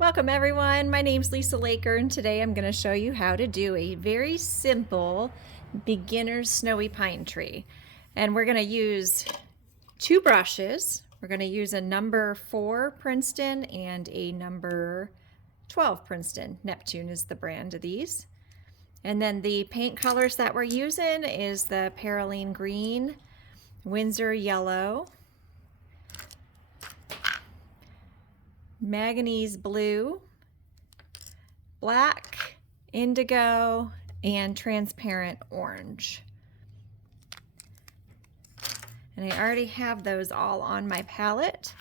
Welcome everyone, my name's Lisa Laker and today I'm going to show you how to do a very simple beginner's snowy pine tree. And we're going to use two brushes. We're going to use a number 4 Princeton and a number 12 Princeton. Neptune is the brand of these. And then the paint colors that we're using is the Perylene Green, Winsor Yellow, Manganese Blue, Black, Indigo, and Transparent Orange. And I already have those all on my palette,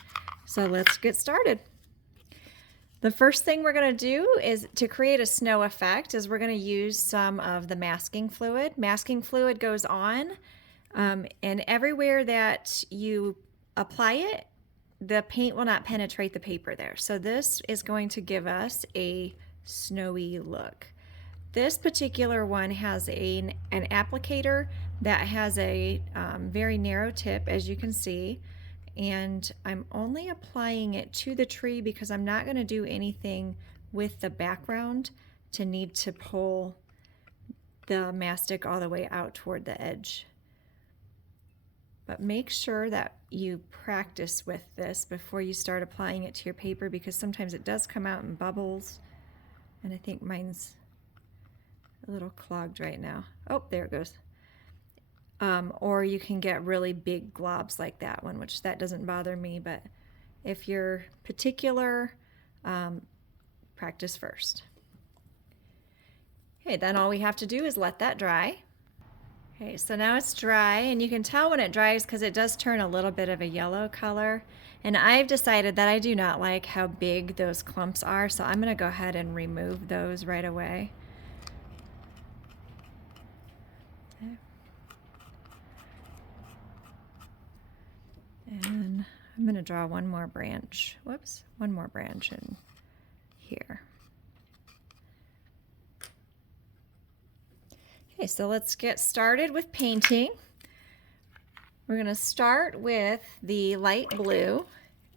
so let's get started. The first thing we're going to do is to create a snow effect is we're going to use some of the masking fluid. Masking fluid goes on and everywhere that you apply it, the paint will not penetrate the paper there. So this is going to give us a snowy look. This particular one has an applicator that has a very narrow tip, as you can see, and I'm only applying it to the tree because I'm not going to do anything with the background to need to pull the mastic all the way out toward the edge. But make sure that you practice with this before you start applying it to your paper, because sometimes it does come out in bubbles, and I think mine's a little clogged right now. Oh, there it goes. Or you can get really big globs like that one, which that doesn't bother me, but if you're particular, practice first. Okay, then all we have to do is let that dry. Okay, so now it's dry, and you can tell when it dries because it does turn a little bit of a yellow color. And I've decided that I do not like how big those clumps are, so I'm going to go ahead and remove those right away. Okay. And I'm going to draw one more branch. Whoops, one more branch in here. Okay, so let's get started with painting. We're going to start with the light blue,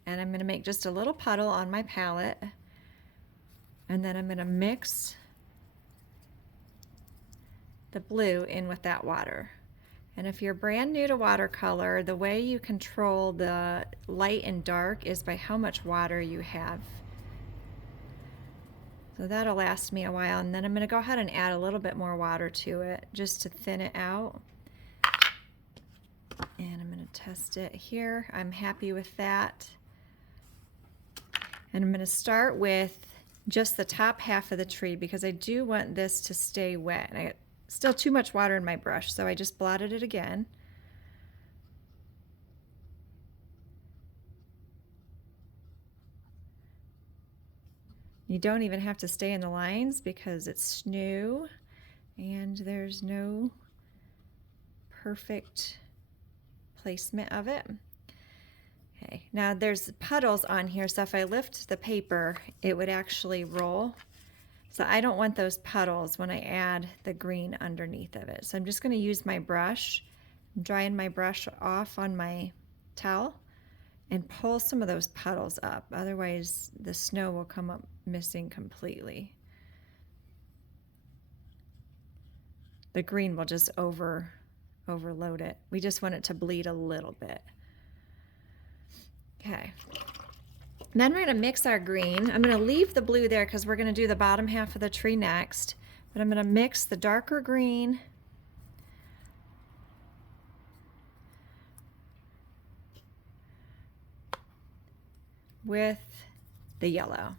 and I'm going to make just a little puddle on my palette, and then I'm going to mix the blue in with that water. And if you're brand new to watercolor, the way you control the light and dark is by how much water you have. So that'll last me a while, and then I'm going to go ahead and add a little bit more water to it just to thin it out. And I'm going to test it here. I'm happy with that. And I'm going to start with just the top half of the tree because I do want this to stay wet. And I got still too much water in my brush, so I just blotted it again. You don't even have to stay in the lines because it's snow and there's no perfect placement of it. Okay, now there's puddles on here, so if I lift the paper, it would actually roll. So I don't want those puddles when I add the green underneath of it. So I'm just going to use my brush, drying my brush off on my towel, and pull some of those puddles up. Otherwise, the snow will come up missing completely. The green will just overload it. We just want it to bleed a little bit. Okay. And then we're going to mix our green. I'm going to leave the blue there because we're going to do the bottom half of the tree next. But I'm going to mix the darker green with the yellow,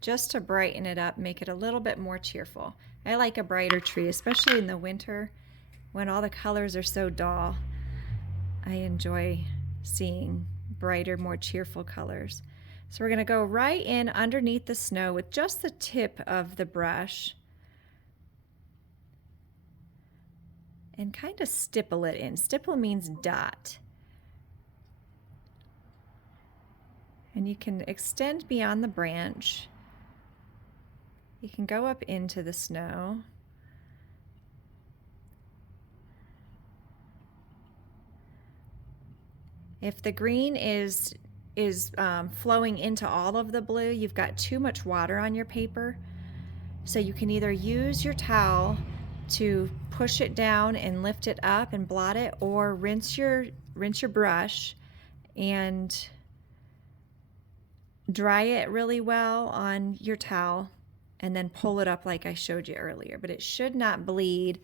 just to brighten it up, make it a little bit more cheerful. I like a brighter tree, especially in the winter when all the colors are so dull. I enjoy seeing brighter, more cheerful colors. So we're going to go right in underneath the snow with just the tip of the brush and kind of stipple it in. Stipple means dot. And you can extend beyond the branch. You can go up into the snow. If the green is is flowing into all of the blue, you've got too much water on your paper. So you can either use your towel to push it down and lift it up and blot it, or rinse your brush and dry it really well on your towel and then pull it up like I showed you earlier. But it should not bleed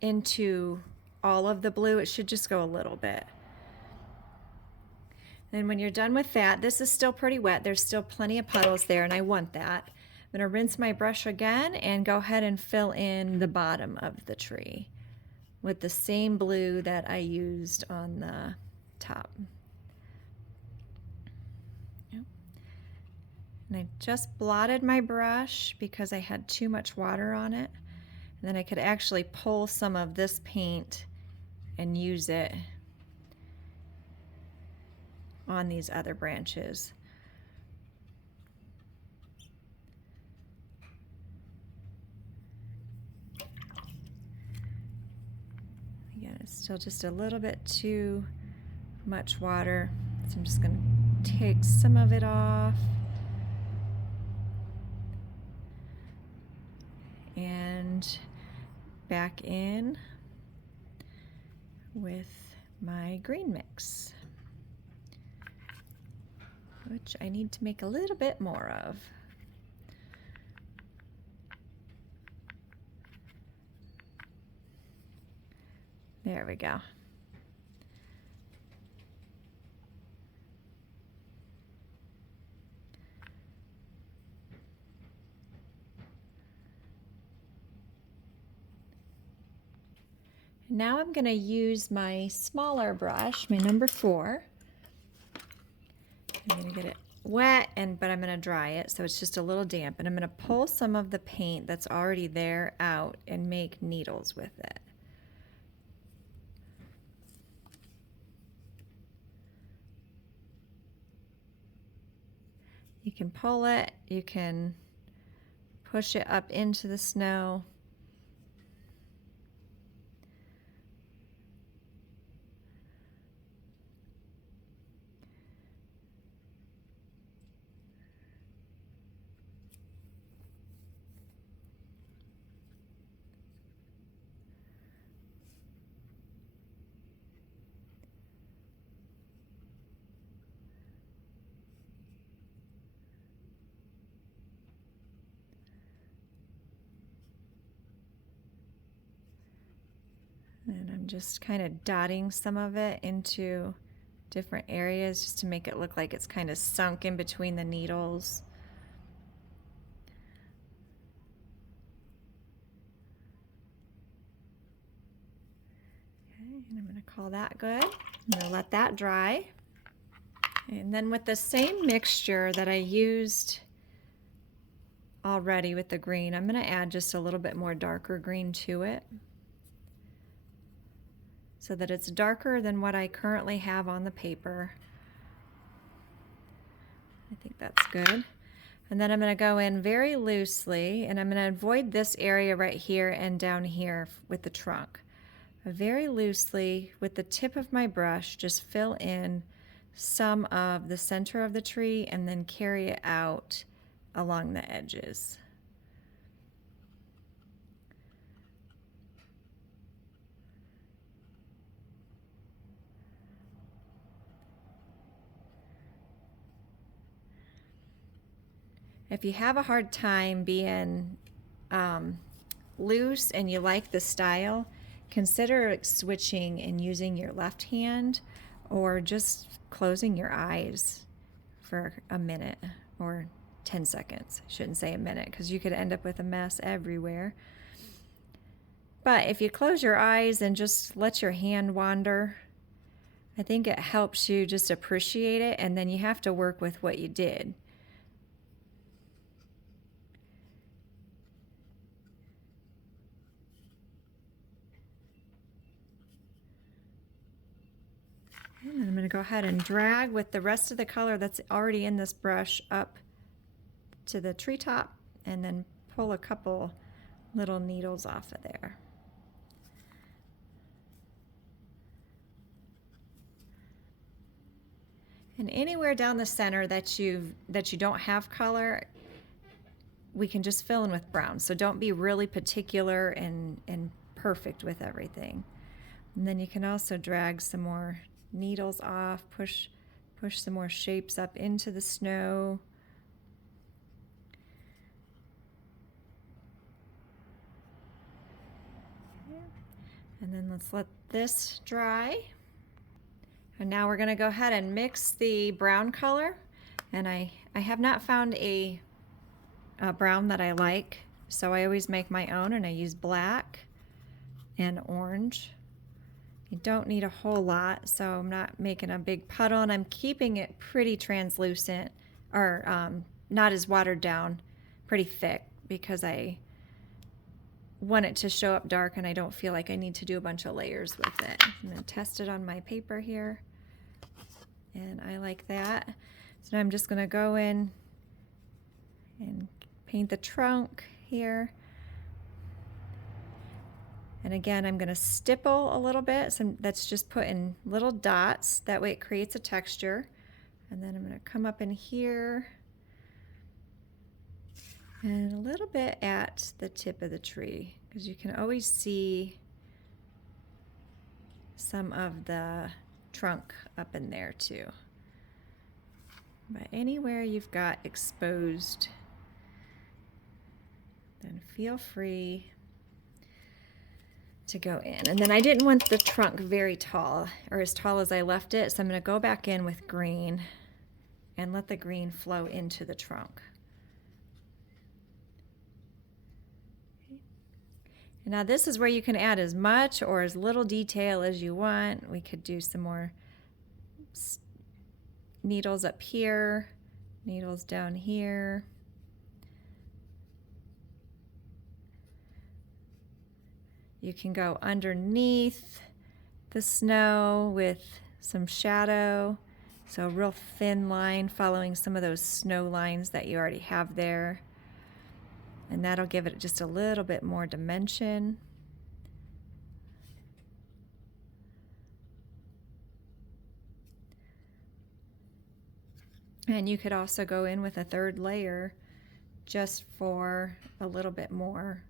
into all of the blue. It should just go a little bit. Then when you're done with that, this is still pretty wet. There's still plenty of puddles there, and I want that. I'm going to rinse my brush again and go ahead and fill in the bottom of the tree with the same blue that I used on the top. Yep. And I just blotted my brush because I had too much water on it. And then I could actually pull some of this paint and use it on these other branches. Again, it's still just a little bit too much water, so I'm just going to take some of it off and back in with my green mix, which I need to make a little bit more of. There we go. Now I'm going to use my smaller brush, my number 4. I'm going to get it wet, but I'm going to dry it so it's just a little damp. And I'm going to pull some of the paint that's already there out and make needles with it. You can pull it, you can push it up into the snow. And I'm just kind of dotting some of it into different areas just to make it look like it's kind of sunk in between the needles. Okay, and I'm going to call that good. I'm going to let that dry. And then with the same mixture that I used already with the green, I'm going to add just a little bit more darker green to it, so that it's darker than what I currently have on the paper. I think that's good. And then I'm going to go in very loosely, and I'm going to avoid this area right here and down here with the trunk. Very loosely with the tip of my brush, just fill in some of the center of the tree and then carry it out along the edges. If you have a hard time being loose and you like the style, consider switching and using your left hand, or just closing your eyes for a minute or 10 seconds. I shouldn't say a minute, because you could end up with a mess everywhere. But if you close your eyes and just let your hand wander, I think it helps you just appreciate it, and then you have to work with what you did. And I'm going to go ahead and drag with the rest of the color that's already in this brush up to the treetop, and then pull a couple little needles off of there. And anywhere down the center that you don't have color, we can just fill in with brown. So don't be really particular and perfect with everything. And then you can also drag some more needles off, push some more shapes up into the snow. And then let's let this dry. And now we're going to go ahead and mix the brown color. And I have not found a brown that I like, so I always make my own, and I use black and orange. You don't need a whole lot, so I'm not making a big puddle, and I'm keeping it pretty translucent, or not as watered down, pretty thick, because I want it to show up dark and I don't feel like I need to do a bunch of layers with it. I'm going to test it on my paper here, and I like that. So now I'm just going to go in and paint the trunk here. And again, I'm going to stipple a little bit. So that's just putting little dots. That way it creates a texture. And then I'm going to come up in here and a little bit at the tip of the tree, because you can always see some of the trunk up in there too. But anywhere you've got exposed, then feel free to go in. And then I didn't want the trunk very tall, or as tall as I left it, so I'm going to go back in with green and let the green flow into the trunk. And now this is where you can add as much or as little detail as you want. We could do some more needles up here, needles down here. You can go underneath the snow with some shadow. So a real thin line following some of those snow lines that you already have there. And that'll give it just a little bit more dimension. And you could also go in with a third layer just for a little bit more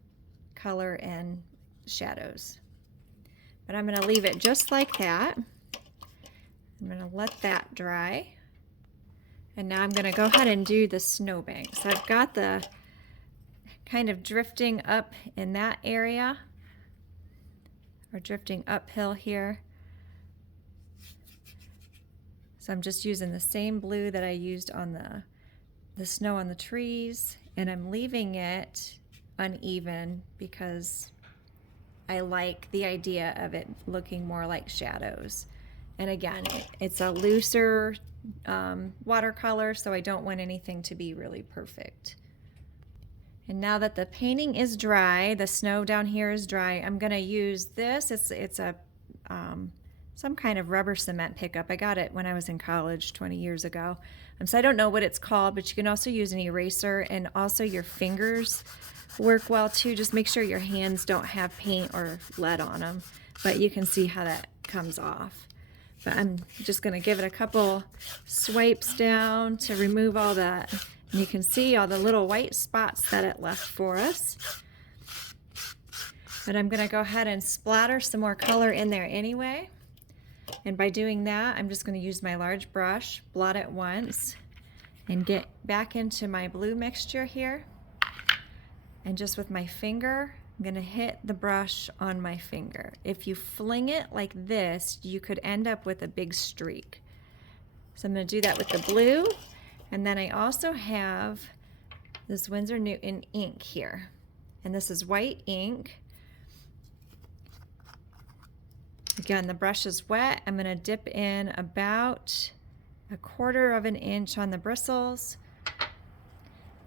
color and shadows. But I'm going to leave it just like that. I'm going to let that dry. And now I'm going to go ahead and do the snowbanks. I've got the kind of drifting up in that area, or drifting uphill here. So I'm just using the same blue that I used on the snow on the trees, and I'm leaving it uneven because I like the idea of it looking more like shadows. And again, it's a looser watercolor, so I don't want anything to be really perfect. And now that the painting is dry, the snow down here is dry, I'm going to use this. It's a some kind of rubber cement pickup. I got it when I was in college 20 years ago. So I don't know what it's called, but you can also use an eraser, and also your fingers work well too. Just make sure your hands don't have paint or lead on them, but you can see how that comes off. But I'm just going to give it a couple swipes down to remove all that. And you can see all the little white spots that it left for us. But I'm going to go ahead and splatter some more color in there anyway. And by doing that, I'm just going to use my large brush, blot it once, and get back into my blue mixture here. And just with my finger, I'm going to hit the brush on my finger. If you fling it like this, you could end up with a big streak. So I'm going to do that with the blue. And then I also have this Winsor Newton ink here. And this is white ink. Again, the brush is wet. I'm going to dip in about 1/4 of an inch on the bristles.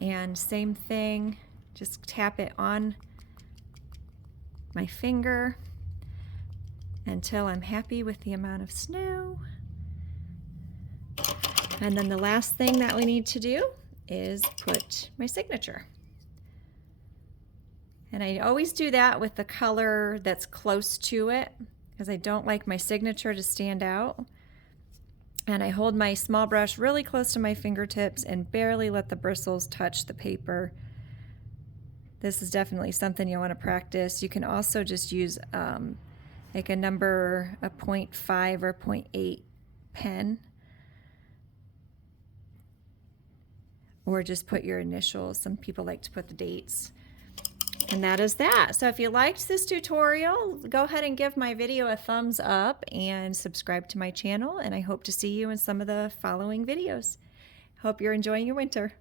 And same thing, just tap it on my finger until I'm happy with the amount of snow. And then the last thing that we need to do is put my signature. And I always do that with the color that's close to it, because I don't like my signature to stand out. And I hold my small brush really close to my fingertips and barely let the bristles touch the paper. This is definitely something you'll want to practice. You can also just use like a 0.5 or 0.8 pen, or just put your initials. Some people like to put the dates. And that is that. So if you liked this tutorial, go ahead and give my video a thumbs up and subscribe to my channel. And I hope to see you in some of the following videos. Hope you're enjoying your winter.